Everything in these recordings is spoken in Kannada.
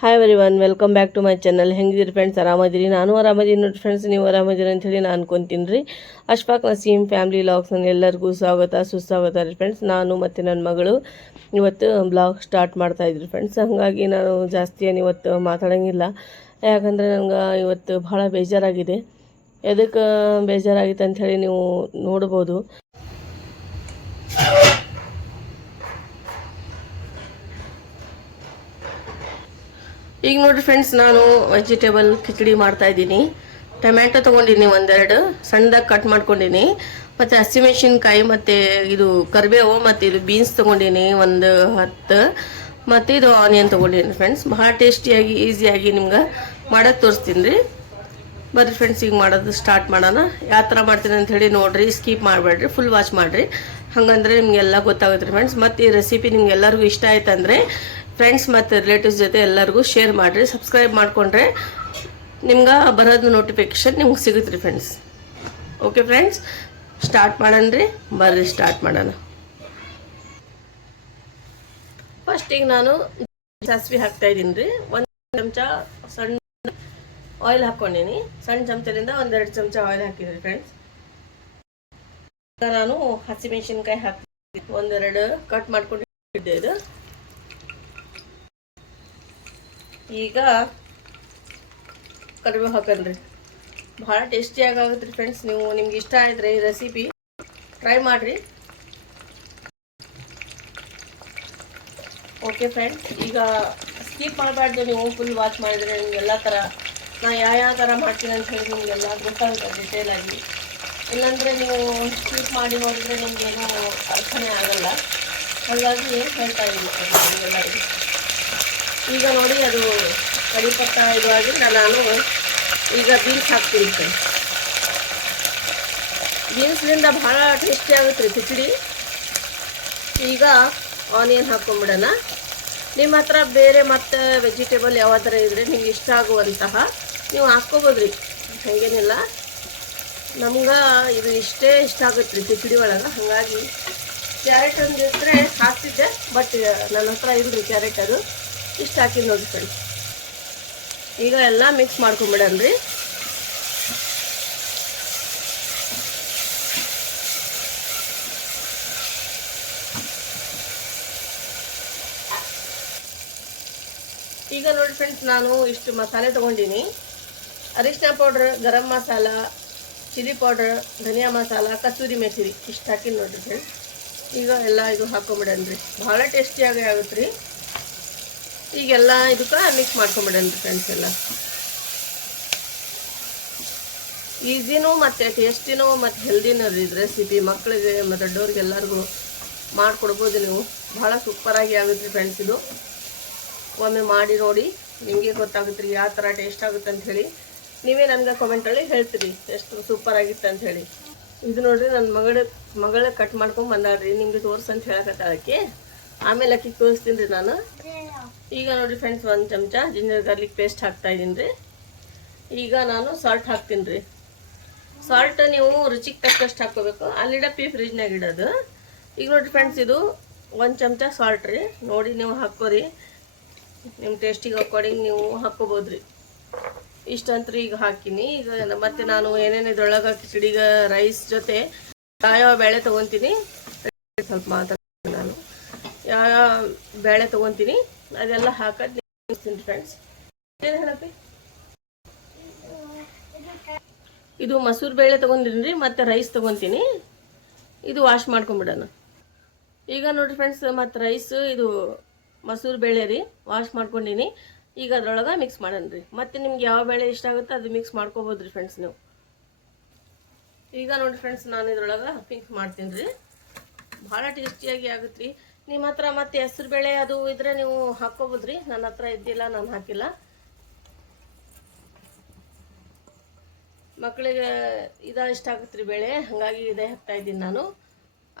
Hi everyone, welcome back to my channel. ಹೆಂಗಿದ್ದೀರಿ ಫ್ರೆಂಡ್ಸ್? ಆರಾಮದಿರಿ? ನಾನು ಆರಾಮದೀನಿ ನೋಡಿ ಫ್ರೆಂಡ್ಸ್. ನೀವು ಆರಾಮದಿರಿ ಅಂಥೇಳಿ ನಾನು ಅನ್ಕೊತೀನಿ ರೀ. ಅಶ್ಫಾಕ್ ನಸೀಮ್ ಫ್ಯಾಮಿಲಿ ವ್ಲಾಗ್ಸ್ನಲ್ಲಿ ಎಲ್ಲರಿಗೂ ಸ್ವಾಗತ ಸುಸ್ವಾಗತ ರೀ ಫ್ರೆಂಡ್ಸ್. ನಾನು ಮತ್ತು ನನ್ನ ಮಗಳು ಇವತ್ತು ಬ್ಲಾಗ್ ಸ್ಟಾರ್ಟ್ ಮಾಡ್ತಾಯಿದ್ರಿ ಫ್ರೆಂಡ್ಸ್. ಹಾಗಾಗಿ ನಾನು ಜಾಸ್ತಿ ಏನು ಇವತ್ತು ಮಾತಾಡೋಂಗಿಲ್ಲ. ಯಾಕಂದರೆ ನನಗೆ ಇವತ್ತು ಭಾಳ ಬೇಜಾರಾಗಿದೆ. ಎದಕ್ಕೆ ಬೇಜಾರಾಗಿತ್ತು ಅಂಥೇಳಿ ನೀವು ನೋಡ್ಬೋದು. ಈಗ ನೋಡಿರಿ ಫ್ರೆಂಡ್ಸ್, ನಾನು ವೆಜಿಟೇಬಲ್ ಕಿಚಡಿ ಮಾಡ್ತಾ ಇದ್ದೀನಿ. ಟೊಮ್ಯಾಟೊ ತೊಗೊಂಡಿನಿ, ಒಂದೆರಡು ಸಣ್ಣದಾಗಿ ಕಟ್ ಮಾಡ್ಕೊಂಡಿನಿ. ಮತ್ತು ಹಸಿಮೆಣಸಿನ್ಕಾಯಿ ಮತ್ತು ಇದು ಕರಿಬೇವು ಮತ್ತು ಇದು ಬೀನ್ಸ್ ತೊಗೊಂಡಿನಿ ಒಂದು 10. ಮತ್ತು ಇದು ಆನಿಯನ್ ತೊಗೊಂಡಿನಿ ಫ್ರೆಂಡ್ಸ್. ಭಾಳ ಟೇಸ್ಟಿಯಾಗಿ ಈಸಿಯಾಗಿ ನಿಮ್ಗೆ ಮಾಡೋದು ತೋರಿಸ್ತೀನಿ ರೀ. ಬರ್ರಿ ಫ್ರೆಂಡ್ಸ್, ಈಗ ಮಾಡೋದು ಸ್ಟಾರ್ಟ್ ಮಾಡೋಣ. ಯಾವ ಥರ ಮಾಡ್ತೀನಿ ಅಂಥೇಳಿ ನೋಡಿರಿ, ಸ್ಕಿಪ್ ಮಾಡಬೇಡ್ರಿ, ಫುಲ್ ವಾಚ್ ಮಾಡಿರಿ. ಹಾಗಂದ್ರೆ ನಿಮಗೆಲ್ಲ ಗೊತ್ತಾಗುತ್ತೆ ರೀ ಫ್ರೆಂಡ್ಸ್. ಮತ್ತು ಈ ರೆಸಿಪಿ ನಿಮ್ಗೆಲ್ಲರಿಗೂ ಇಷ್ಟ ಆಯ್ತಂದರೆ ಫ್ರೆಂಡ್ಸ್ ಮತ್ತು ರಿಲೇಟಿವ್ಸ್ ಜೊತೆ ಎಲ್ಲರಿಗೂ ಶೇರ್ ಮಾಡಿರಿ. ಸಬ್ಸ್ಕ್ರೈಬ್ ಮಾಡಿಕೊಂಡ್ರೆ ನಿಮ್ಗೆ ಬರೋದು ನೋಟಿಫಿಕೇಷನ್ ನಿಮ್ಗೆ ಸಿಗುತ್ತೆ ರೀ ಫ್ರೆಂಡ್ಸ್. ಓಕೆ ಫ್ರೆಂಡ್ಸ್, ಸ್ಟಾರ್ಟ್ ಮಾಡೋಣ ರೀ. ಬರ್ರಿ ಸ್ಟಾರ್ಟ್ ಮಾಡೋಣ. ಫಸ್ಟಿಗೆ ನಾನು ಸಾಸಿವೆ ಹಾಕ್ತಾಯಿದ್ದೀನಿ ರೀ. ಒಂದು ಚಮಚ ಸಣ್ಣ ಆಯಿಲ್ ಹಾಕ್ಕೊಂಡೀನಿ. ಸಣ್ಣ ಚಮಚದಿಂದ 1-2 ಚಮಚ ಆಯಿಲ್ ಹಾಕಿದ್ರಿ ಫ್ರೆಂಡ್ಸ್. ಈಗ ನಾನು ಹಸಿಮೆಣಸಿನ್ಕಾಯಿ ಹಾಕ್ತೀನಿ, ಒಂದೆರಡು ಕಟ್ ಮಾಡ್ಕೊಂಡಿದ್ದೆ. ಇದು ಈಗ ಕರಿಬೇವು ಹಾಕನ್ರಿ. ಭಾಳ ಟೇಸ್ಟಿಯಾಗಿ ಆಗುತ್ತೆ ರೀ ಫ್ರೆಂಡ್ಸ್. ನಿಮ್ಗೆ ಇಷ್ಟ ಆಯಿದ್ರೆ ಈ ರೆಸಿಪಿ ಟ್ರೈ ಮಾಡಿರಿ. ಓಕೆ ಫ್ರೆಂಡ್ಸ್, ಈಗ ಸ್ಕಿಪ್ ಮಾಡಬಾರ್ದು. ನೀವು ಫುಲ್ ವಾಚ್ ಮಾಡಿದರೆ ನಿಮಗೆಲ್ಲ ಥರ ನಾನು ಯಾವ ಥರ ಮಾಡ್ತೀನಿ ಅಂತ ಹೇಳಿ ನಿಮಗೆಲ್ಲ ಗೊತ್ತಾಗುತ್ತೆ ಡಿಟೇಲಾಗಿ. ಇಲ್ಲಾಂದರೆ ನೀವು ಸ್ಕಿಪ್ ಮಾಡಿ ನೋಡಿದರೆ ನಿಮಗೇನು ಅರ್ಥನೇ ಆಗಲ್ಲ. ಹಾಗಾಗಿ ಹೇಳ್ತಾ ಇದ್ದೀನಿ ನಿಮಗೆಲ್ಲರಿಗೂ. ಈಗ ನೋಡಿ, ಅದು ಕರಿಪತ್ತ ಇದು ಆಗಿಂದ ನಾನು ಈಗ ಬೀನ್ಸ್ ಹಾಕ್ತೀನಿ ಫ್ರೆಂಡ್ಸ್. ಬೀನ್ಸ್ನಿಂದ ಭಾಳ ಟೇಸ್ಟಿ ಆಗುತ್ತೆ ರೀ ಕಿಚಡಿ. ಈಗ ಆನಿಯನ್ ಹಾಕ್ಕೊಂಬಿಡೋಣ. ನಿಮ್ಮ ಹತ್ರ ಬೇರೆ ಮತ್ತು ವೆಜಿಟೇಬಲ್ ಯಾವ ಥರ ಇದ್ದರೆ ನಿಮ್ಗೆ ಇಷ್ಟ ಆಗುವಂತಹ ನೀವು ಹಾಕ್ಕೋಬೋದು ರೀ, ಹಾಗೇನಿಲ್ಲ. ನಮ್ಗೆ ಇದು ಇಷ್ಟ ಆಗುತ್ತೆ ರೀ ಕಿಚಡಿ ಒಳಗೆ. ಹಾಗಾಗಿ ಕ್ಯಾರೆಟ್ ಒಂದು ಇದ್ದರೆ ಹಾಕ್ತಿದ್ದೆ, ಬಟ್ ನನ್ನ ಹತ್ರ ಇಲ್ರಿ ಕ್ಯಾರೆಟ್. ಅದು ಇಷ್ಟು ಹಾಕಿದ್ದು ನೋಡಿ ಫ್ರೆಂಡ್ಸ್. ಈಗ ಎಲ್ಲ ಮಿಕ್ಸ್ ಮಾಡ್ಕೊಂಬಿಡನ್ರಿ. ಈಗ ನೋಡಿ ಫ್ರೆಂಡ್ಸ್, ನಾನು ಇಷ್ಟು ಮಸಾಲೆ ತೊಗೊಂಡಿನಿ. ಅರಿಶಿನ powder, garam masala, chilli powder, ಧನಿಯಾ ಮಸಾಲ, ಕಸೂರಿ ಮೆಥಿ ಇಷ್ಟು ಹಾಕಿನಿ ನೋಡಿರಿ ಫ್ರೆಂಡ್ಸ್. ಈಗ ಎಲ್ಲ ಇದು ಹಾಕ್ಕೊಂಬಿಡನ್ರಿ. ಭಾಳ ಟೇಸ್ಟಿಯಾಗಿ ಆಗುತ್ತೆ ರೀ. ಈಗೆಲ್ಲ ಇದಕ್ಕೆ ಮಿಕ್ಸ್ ಮಾಡ್ಕೊಂಬಿಡನ್ರಿ ಫ್ರೆಂಡ್ಸ್. ಎಲ್ಲ ಈಸಿನೂ ಮತ್ತು ಟೇಸ್ಟಿನೂ ಮತ್ತು ಹೆಲ್ದಿನೂ ರೀ ಇದು ರೆಸಿಪಿ. ಮಕ್ಕಳಿಗೆ ಮತ್ತು ದೊಡ್ಡವ್ರಿಗೆ ಎಲ್ಲರಿಗೂ ಮಾಡಿಕೊಡ್ಬೋದು ನೀವು. ಭಾಳ ಸೂಪರಾಗಿ ಆಗುತ್ತೆ ಫ್ರೆಂಡ್ಸ್. ಇದು ಒಮ್ಮೆ ಮಾಡಿ ನೋಡಿ, ನಿಮಗೆ ಗೊತ್ತಾಗುತ್ತೆ ರೀ ಯಾವ ಥರ ಟೇಸ್ಟ್ ಆಗುತ್ತೆ ಅಂಥೇಳಿ. ನೀವೇ ನನಗೆ ಕಮೆಂಟಲ್ಲಿ ಹೇಳ್ತೀರಿ ಎಷ್ಟು ಸೂಪರಾಗಿತ್ತು ಅಂಥೇಳಿ. ಇದು ನೋಡಿರಿ, ನನ್ನ ಮಗಳ ಕಟ್ ಮಾಡ್ಕೊಂಡು ಬಂದಾಳ್ರಿ. ನಿಮಗೆ ತೋರಿಸು ಅಂತ ಹೇಳಕತ್ತಾಳಕ್ಕೆ. ಆಮೇಲೆ ಅಕ್ಕಿಗೆ ತೋರಿಸ್ತೀನಿ ರೀ ನಾನು. ಈಗ ನೋಡಿರಿ ಫ್ರೆಂಡ್ಸ್, 1 ಚಮಚ ಜಿಂಜರ್ ಗಾರ್ಲಿಕ್ ಪೇಸ್ಟ್ ಹಾಕ್ತಾಯಿದ್ದೀನಿ ರೀ. ಈಗ ನಾನು ಸಾಲ್ಟ್ ಹಾಕ್ತೀನಿ ರೀ. ಸಾಲ್ಟ್ ನೀವು ರುಚಿಗೆ ತಕ್ಕಷ್ಟು ಹಾಕ್ಕೋಬೇಕು. ಅಲ್ಲಿಡಪ್ಪಿ ಫ್ರಿಜ್ನಾಗ ಇಡೋದು. ಈಗ ನೋಡಿರಿ ಫ್ರೆಂಡ್ಸ್, ಇದು 1 ಚಮಚ ಸಾಲ್ಟ್ ರೀ. ನೋಡಿ ನೀವು ಹಾಕ್ಕೋರಿ, ನಿಮ್ಮ ಟೇಸ್ಟಿಗೆ ಅಕಾರ್ಡಿಂಗ್ ನೀವು ಹಾಕ್ಕೋಬೋದು ರೀ. ಇಷ್ಟಂತೂ ಈಗ ಹಾಕಿನಿ. ಈಗ ಮತ್ತು ನಾನು ಏನೇನು ಇದ್ರೊಳಗೆ ಕಿಚಡಿಗೆ ರೈಸ್ ಜೊತೆ ಯಾವ ಬೇಳೆ ತೊಗೊತೀನಿ ಸ್ವಲ್ಪ ಮಾತಾಡ್ತೀನಿ ನಾನು. ಯಾವ ಬೇಳೆ ತೊಗೊತೀನಿ ಅದೆಲ್ಲ ಹಾಕೋದು ನಿಲ್ಲಿಸ್ತೀನಿ ಫ್ರೆಂಡ್ಸ್. ಏನು ಹೇಳಪ್ಪಿ? ಇದು ಮಸೂರು ಬೇಳೆ ತೊಗೊಂಡಿನಿ ರೀ, ಮತ್ತು ರೈಸ್ ತೊಗೊತೀನಿ. ಇದು ವಾಶ್ ಮಾಡ್ಕೊಂಬಿಡೋಣ. ಈಗ ನೋಡಿರಿ ಫ್ರೆಂಡ್ಸ್, ಮತ್ತು ರೈಸ್ ಇದು ಮಸೂರು ಬೇಳೆ ರೀ, ವಾಶ್ ಮಾಡ್ಕೊಂಡಿನಿ. ಈಗ ಅದ್ರೊಳಗೆ ಮಿಕ್ಸ್ ಮಾಡೋಣ ರೀ. ಮತ್ತು ನಿಮ್ಗೆ ಯಾವ ಬೇಳೆ ಇಷ್ಟ ಆಗುತ್ತೆ ಅದು ಮಿಕ್ಸ್ ಮಾಡ್ಕೋಬೋದು ರೀ ಫ್ರೆಂಡ್ಸ್ ನೀವು. ಈಗ ನೋಡಿ ಫ್ರೆಂಡ್ಸ್, ನಾನು ಇದ್ರೊಳಗೆ ಮಿಕ್ಸ್ ಮಾಡ್ತೀನಿ ರೀ. ಭಾಳ ಟೇಸ್ಟಿಯಾಗಿ ಆಗುತ್ತೆ ರೀ. ನಿಮ್ಮ ಹತ್ರ ಮತ್ತು ಹೆಸ್ರು ಬೇಳೆ ಅದು ಇದ್ರೆ ನೀವು ಹಾಕ್ಕೋಬೋದು ರೀ. ನನ್ನ ಹತ್ರ ಇದ್ದಿಲ್ಲ, ನಾನು ಹಾಕಿಲ್ಲ. ಮಕ್ಕಳಿಗೆ ಇಷ್ಟ ಆಗುತ್ತೆ ರೀ ಬೇಳೆ, ಹಾಗಾಗಿ ಇದೇ ಹಾಕ್ತಾಯಿದ್ದೀನಿ ನಾನು.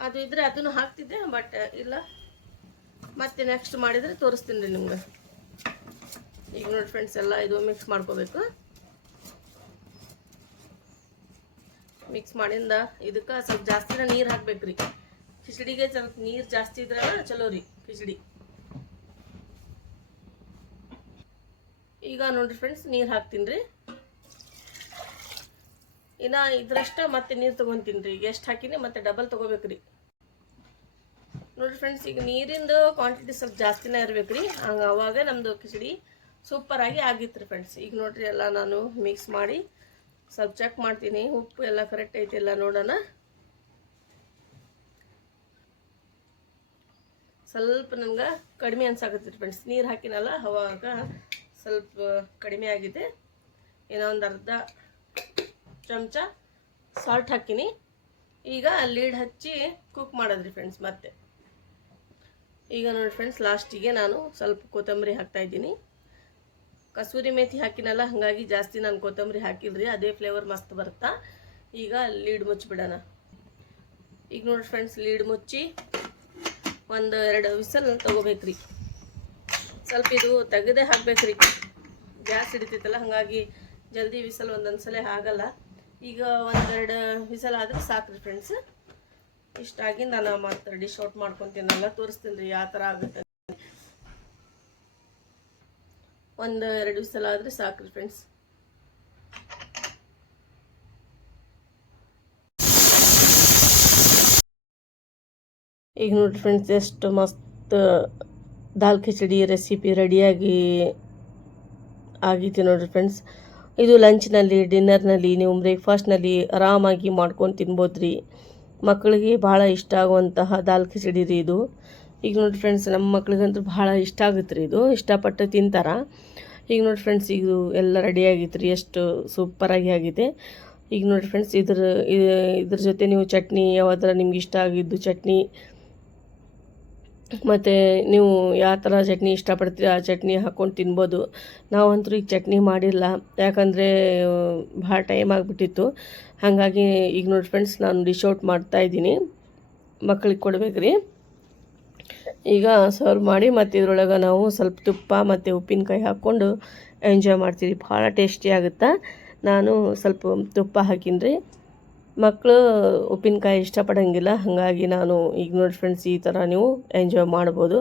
ಅದು ಇದ್ದರೆ ಅದನ್ನು ಹಾಕ್ತಿದ್ದೆ, ಬಟ್ ಇಲ್ಲ. ಮತ್ತೆ ನೆಕ್ಸ್ಟ್ ಮಾಡಿದರೆ ತೋರಿಸ್ತೀನಿ ರೀ ನಿಮ್ಗೆ. ಈಗ ನೋಡಿ ಫ್ರೆಂಡ್ಸ್, ಎಲ್ಲ ಇದು ಮಿಕ್ಸ್ ಮಾಡ್ಕೋಬೇಕು. ಮಿಕ್ಸ್ ಮಾಡಿಂದ ಇದಕ್ಕೆ ಸ್ವಲ್ಪ ಜಾಸ್ತಿನ ನೀರು ಹಾಕ್ಬೇಕು ರೀ. ಕಿಚಡಿಗೆ ಸ್ವಲ್ಪ ನೀರು ಜಾಸ್ತಿ ಇದ್ರೆ ಚಲೋ ರೀ ಕಿಚಡಿ. ಈಗ ನೋಡಿರಿ ಫ್ರೆಂಡ್ಸ್, ನೀರು ಹಾಕ್ತೀನಿ ರೀ. ಇನ್ನು ಇದ್ರಷ್ಟ ಮತ್ತೆ ನೀರು ತೊಗೊತೀನಿ ರೀ. ಈಗ ಎಷ್ಟು ಹಾಕಿನಿ ಮತ್ತೆ ಡಬಲ್ ತೊಗೋಬೇಕು ರೀ. ನೋಡಿರಿ ಫ್ರೆಂಡ್ಸ್, ಈಗ ನೀರಿಂದು ಕ್ವಾಂಟಿಟಿ ಸ್ವಲ್ಪ ಜಾಸ್ತಿನೇ ಇರ್ಬೇಕು ರೀ. ಹಂಗೆ ಅವಾಗ ನಮ್ಮದು ಕಿಚಡಿ ಸೂಪರಾಗಿ ಆಗಿತ್ತು ರೀ ಫ್ರೆಂಡ್ಸ್. ಈಗ ನೋಡಿರಿ ಎಲ್ಲ ನಾನು ಮಿಕ್ಸ್ ಮಾಡಿ ಸ್ವಲ್ಪ ಚೆಕ್ ಮಾಡ್ತೀನಿ, ಉಪ್ಪು ಎಲ್ಲ ಕರೆಕ್ಟ್ ಐತಿಲ್ಲ ನೋಡೋಣ. ಸ್ವಲ್ಪ ನನಗೆ ಕಡಿಮೆ ಅನ್ಸಾಕತ್ತೈತಿ ಫ್ರೆಂಡ್ಸ್. ನೀರು ಹಾಕಿನಲ್ಲ ಅವಾಗ ಸ್ವಲ್ಪ ಕಡಿಮೆ ಆಗಿದೆ. ಏನೋ ಒಂದು ಅರ್ಧ ಚಮಚ ಸಾಲ್ಟ್ ಹಾಕಿನಿ. ಈಗ ಲೀಡ್ ಹಚ್ಚಿ ಕುಕ್ ಮಾಡೋದ್ರಿ ಫ್ರೆಂಡ್ಸ್. ಮತ್ತೆ ಈಗ ನೋಡಿ ಫ್ರೆಂಡ್ಸ್, ಲಾಸ್ಟಿಗೆ ನಾನು ಸ್ವಲ್ಪ ಕೊತ್ತಂಬರಿ ಹಾಕ್ತಾಯಿದ್ದೀನಿ. ಕಸೂರಿ ಮೇಥಿ ಹಾಕಿನಲ್ಲ, ಹಾಗಾಗಿ ಜಾಸ್ತಿ ನಾನು ಕೊತ್ತಂಬರಿ ಹಾಕಿಲ್ರಿ, ಅದೇ ಫ್ಲೇವರ್ ಮಸ್ತ್ ಬರುತ್ತಾ. ಈಗ ಲೀಡ್ ಮುಚ್ಚಿಬಿಡೋಣ. ಈಗ ನೋಡಿ ಫ್ರೆಂಡ್ಸ್, ಲೀಡ್ ಮುಚ್ಚಿ 1-2 ವಿಸಲ್ ತೊಗೋಬೇಕ್ರಿ. ಸ್ವಲ್ಪ ಇದು ತೆಗೆದೇ ಹಾಕ್ಬೇಕ್ರಿ, ಗ್ಯಾಸ್ ಹಿಡಿತೈತಲ್ಲ, ಹಾಗಾಗಿ ಜಲ್ದಿ ವಿಸಲ್ ಒಂದೊಂದು ಸಲ ಆಗಲ್ಲ. ಈಗ 1-2 ವಿಸಲ್ ಆದರೆ ಸಾಕ್ರಿ ಫ್ರೆಂಡ್ಸ್. ಇಷ್ಟಾಗಿ ನಾನು ಮತ್ತೆ ಡಿಶ್ ಔಟ್ ಮಾಡ್ಕೊತೀನಲ್ಲ, ತೋರಿಸ್ತೀನಿ ರೀ ಯಾವ ಥರ ಆಗುತ್ತೆ. 1-2 ವಿಸಲ್ ಆದರೆ ಸಾಕ್ರಿ ಫ್ರೆಂಡ್ಸ್. ಈಗ ನೋಡಿರಿ ಫ್ರೆಂಡ್ಸ್, ಎಷ್ಟು ಮಸ್ತ್ ದಾಲ್ ಖಿಚಡಿ ರೆಸಿಪಿ ರೆಡಿಯಾಗಿ ಆಗೈತಿ ನೋಡಿರಿ ಫ್ರೆಂಡ್ಸ್. ಇದು ಲಂಚ್ನಲ್ಲಿ, ಡಿನ್ನರ್ನಲ್ಲಿ, ನೀವು ಬ್ರೇಕ್ಫಾಸ್ಟ್ನಲ್ಲಿ ಆರಾಮಾಗಿ ಮಾಡ್ಕೊಂಡು ತಿನ್ಬೋದು ರೀ. ಮಕ್ಕಳಿಗೆ ಭಾಳ ಇಷ್ಟ ಆಗುವಂತಹ ದಾಲ್ ಖಿಚಡಿ ರೀ ಇದು. ಈಗ ನೋಡಿ ಫ್ರೆಂಡ್ಸ್, ನಮ್ಮ ಮಕ್ಳಿಗಂತೂ ಭಾಳ ಇಷ್ಟ ಆಗುತ್ತೆ ರೀ ಇದು, ಇಷ್ಟಪಟ್ಟು ತಿಂತಾರೆ. ಈಗ ನೋಡಿ ಫ್ರೆಂಡ್ಸ್, ಈಗ ಎಲ್ಲ ರೆಡಿ ಆಗಿತ್ತು ರೀ, ಎಷ್ಟು ಸೂಪರಾಗಿ ಆಗಿದೆ. ಈಗ ನೋಡಿ ಫ್ರೆಂಡ್ಸ್, ಇದ್ರ ಜೊತೆ ನೀವು ಚಟ್ನಿ ಯಾವ್ದಾರ ನಿಮ್ಗೆ ಇಷ್ಟ ಆಗಿದ್ದು ಚಟ್ನಿ, ಮತ್ತು ನೀವು ಯಾವ ಥರ ಚಟ್ನಿ ಇಷ್ಟಪಡ್ತೀರಿ ಆ ಚಟ್ನಿ ಹಾಕ್ಕೊಂಡು ತಿನ್ಬೋದು. ನಾವಂತೂ ಈಗ ಚಟ್ನಿ ಮಾಡಿಲ್ಲ, ಯಾಕಂದರೆ ಭಾಳ ಟೈಮ್ ಆಗಿಬಿಟ್ಟಿತ್ತು. ಹಾಗಾಗಿ ಈಗ ನೋಡಿ ಫ್ರೆಂಡ್ಸ್, ನಾನು ಡಿಶ್ ಔಟ್ ಮಾಡ್ತಾಯಿದ್ದೀನಿ, ಮಕ್ಳಿಗೆ ಕೊಡ್ಬೇಕು ರೀ. ಈಗ ಸರ್ವ್ ಮಾಡಿ ಮತ್ತು ಇದ್ರೊಳಗೆ ನಾವು ಸ್ವಲ್ಪ ತುಪ್ಪ ಮತ್ತು ಉಪ್ಪಿನಕಾಯಿ ಹಾಕ್ಕೊಂಡು ಎಂಜಾಯ್ ಮಾಡ್ತೀವಿ. ಭಾಳ ಟೇಸ್ಟಿ ಆಗುತ್ತೆ. ನಾನು ಸ್ವಲ್ಪ ತುಪ್ಪ ಹಾಕೀನಿ ರೀ. ಮಕ್ಕಳು ಉಪ್ಪಿನಕಾಯಿ ಇಷ್ಟಪಡೋಂಗಿಲ್ಲ, ಹಾಗಾಗಿ ನಾನು ಈಗ ನೋಡಿ ಫ್ರೆಂಡ್ಸ್, ಈ ಥರ ನೀವು ಎಂಜಾಯ್ ಮಾಡ್ಬೋದು.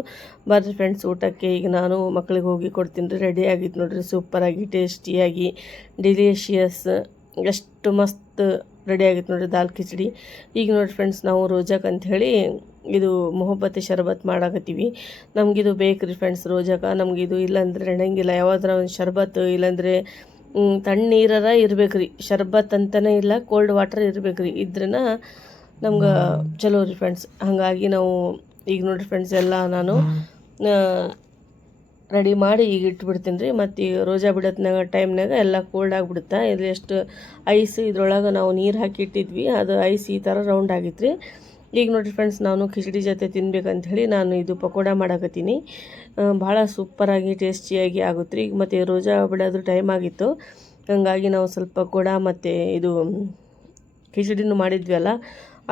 ಬರ್ರಿ ಫ್ರೆಂಡ್ಸ್ ಊಟಕ್ಕೆ. ಈಗ ನಾನು ಮಕ್ಳಿಗೆ ಹೋಗಿ ಕೊಡ್ತೀನಿ ರೀ. ರೆಡಿ ಆಗಿತ್ತು ನೋಡಿರಿ, ಸೂಪರಾಗಿ ಟೇಸ್ಟಿಯಾಗಿ ಡಿಲಿಷಿಯಸ್, ಎಷ್ಟು ಮಸ್ತ್ ರೆಡಿ ಆಗಿತ್ತು ನೋಡಿರಿ ದಾಲ್ ಖಿಚಡಿ. ಈಗ ನೋಡಿ ಫ್ರೆಂಡ್ಸ್, ನಾವು ರೋಜಾಕ್ ಅಂಥೇಳಿ ಇದು ಮೊಹಬ್ಬತಿ ಶರ್ಬತ್ ಮಾಡಾಕತ್ತೀವಿ. ನಮಗಿದು ಬೇಕು ರೀ ಫ್ರೆಂಡ್ಸ್ ರೋಜಾಕ. ನಮಗಿದು ಇಲ್ಲಾಂದರೆ ನಡೆಯಂಗಿಲ್ಲ. ಯಾವಾದ್ರ ಒಂದು ಶರ್ಬತ್ ಇಲ್ಲಾಂದರೆ ತಣ್ಣೀರರ ಇರ್ಬೇಕು ರೀ. ಶರ್ಬತ್ ಅಂತಲೇ ಇಲ್ಲ, ಕೋಲ್ಡ್ ವಾಟರ್ ಇರ್ಬೇಕು ರೀ, ಇದ್ರೇ ನಮ್ಗೆ ಚಲೋ ರೀ ಫ್ರೆಂಡ್ಸ್. ಹಾಗಾಗಿ ನಾವು ಈಗ ನೋಡಿರಿ ಫ್ರೆಂಡ್ಸ್, ಎಲ್ಲ ನಾನು ರೆಡಿ ಮಾಡಿ ಈಗ ಇಟ್ಬಿಡ್ತೀನಿ ರೀ. ಮತ್ತು ಈಗ ರೋಜಾ ಬಿಡೋತ್ನಾಗ ಟೈಮ್ನಾಗ ಎಲ್ಲ ಕೋಲ್ಡ್ ಆಗಿಬಿಡುತ್ತೆ. ಇದು ಎಷ್ಟು ಐಸ್ ಇದ್ರೊಳಗೆ ನಾವು ನೀರು ಹಾಕಿ ಇಟ್ಟಿದ್ವಿ, ಅದು ಐಸ್ ಈ ಥರ ರೌಂಡ್ ಆಗಿತ್ತು ರೀ. ಈಗ ನೋಡಿರಿ ಫ್ರೆಂಡ್ಸ್, ನಾನು ಖಿಚಡಿ ಜೊತೆ ತಿನ್ಬೇಕಂಥೇಳಿ ನಾನು ಇದು ಪಕೋಡ ಮಾಡಾಕತ್ತೀನಿ. ಭಾಳ ಸೂಪರಾಗಿ ಟೇಸ್ಟಿಯಾಗಿ ಆಗುತ್ತೆ ರೀ. ಈಗ ಮತ್ತು ರೋಜಾ ಬಿಡೋದು ಟೈಮ್ ಆಗಿತ್ತು, ಹಾಗಾಗಿ ನಾವು ಸ್ವಲ್ಪ ಪಕೋಡ ಮತ್ತು ಇದು ಖಿಚಡಿನೂ ಮಾಡಿದ್ವಿ ಅಲ್ಲ,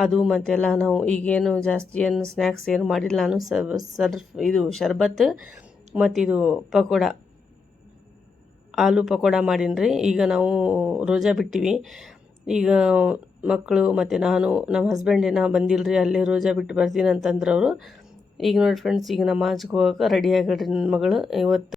ಅದು ಮತ್ತೆಲ್ಲ ನಾವು ಈಗೇನು ಜಾಸ್ತಿ ಏನು ಸ್ನ್ಯಾಕ್ಸ್ ಏನು ಮಾಡಿಲ್ಲ. ನಾನು ಇದು ಶರ್ಬತ್ ಮತ್ತು ಇದು ಪಕೋಡ, ಆಲೂ ಪಕೋಡ ಮಾಡೀನಿ ರೀ. ಈಗ ನಾವು ರೋಜಾ ಬಿಟ್ಟಿವಿ. ಈಗ ಮಕ್ಕಳು ಮತ್ತು ನಾನು, ನಮ್ಮ ಹಸ್ಬೆಂಡ್ ಏನೋ ಬಂದಿಲ್ಲ ರೀ, ಅಲ್ಲೇ ರೋಜಾ ಬಿಟ್ಟು ಬರ್ತೀನಿ ಅಂತಂದ್ರೆ ಅವರು. ಈಗ ನೋಡಿ ಫ್ರೆಂಡ್ಸ್, ಈಗ ನಮಾಜ್ಗೆ ಹೋಗೋಕೆ ರೆಡಿ ಆಗಿಡ್ರಿ ನನ್ನ ಮಗಳು. ಇವತ್ತು